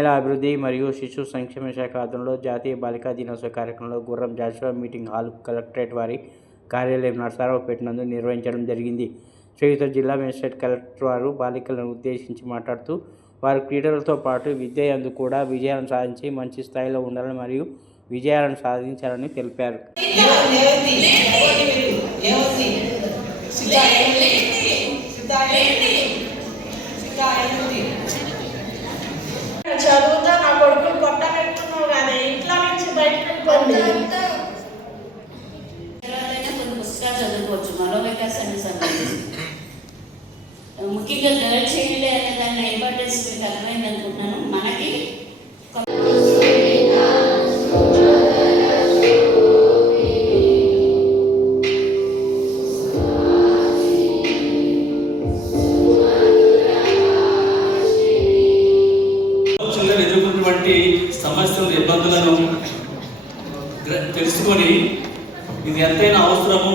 మహిళా అభివృద్ధి మరియు శిశు సంక్షేమ శాఖ ఆధ్వర్యంలో జాతీయ బాలికా దినోత్సవ కార్యక్రమంలో Gurram Jashuva meeting hall collectorate వారి కార్యాలయం నరసరావుపేట నందు నిర్వహించడం జరిగింది. శ్రీయుత జిల్లా మేజిస్ట్రేట్ కలెక్టర్ వారు బాలికలను ఉద్దేశించి మాట్లాడుతూ వారు క్రీడలతో పాటు విద్య యందు కూడా విజయాలను సాధించి మంచి స్థాయిలో ఉండాలని మరియు విజయాలను సాధించాలని తెలిపారు. చదువుతా నా కొడుకులు కొట్ట పెట్టుకున్నావు కానీ ఇంట్లో నుంచి బయటకు కొన్ని పుస్తకాలు చదువుకోవచ్చు. మనోవికాసాన్ని సంబంధించి ముఖ్యంగా గర్ల్ చైల్డ్ అనే దాని ఇంపార్టెన్స్ మీకు అర్థమైంది అనుకుంటున్నాను. మనకి ఎదుర్కొన్నటువంటి సమస్యలు, ఇబ్బందులను తెలుసుకొని ఇది ఎంతైనా అవసరము,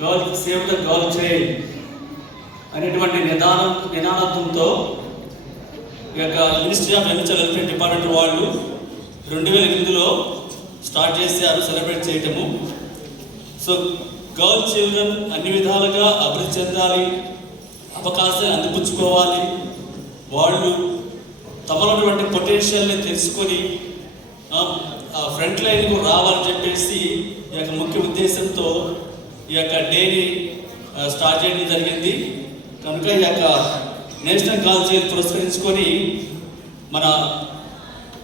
girl save the girl child అనేటువంటి నినాదంతో ఈ యొక్క ministry of women welfare department వాళ్ళు 2008లో స్టార్ట్ చేశారు సెలబ్రేట్ చేయటము. సో గర్ల్ చిల్డ్రన్ అన్ని విధాలుగా అభివృద్ధి చెందాలి, అవకాశాలు అందిపుచ్చుకోవాలి, వాళ్ళు తమలోటువంటి పొటెన్షియల్ని తెలుసుకొని ఫ్రంట్ లైన్కు రావాలని చెప్పేసి ఈ యొక్క ముఖ్య ఉద్దేశంతో ఈ యొక్క డేని స్టార్ట్ చేయడం జరిగింది. కనుక ఈ యొక్క నేషనల్ గర్ల్ చైల్డ్ పురస్కరించుకొని మన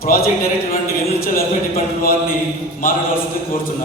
ప్రాజెక్ట్ డైరెక్టర్ వంటి విమెన్ వెల్ఫేర్ డిపార్ట్మెంట్ వారిని మాట్లాడవలసింది కోరుతున్నాను.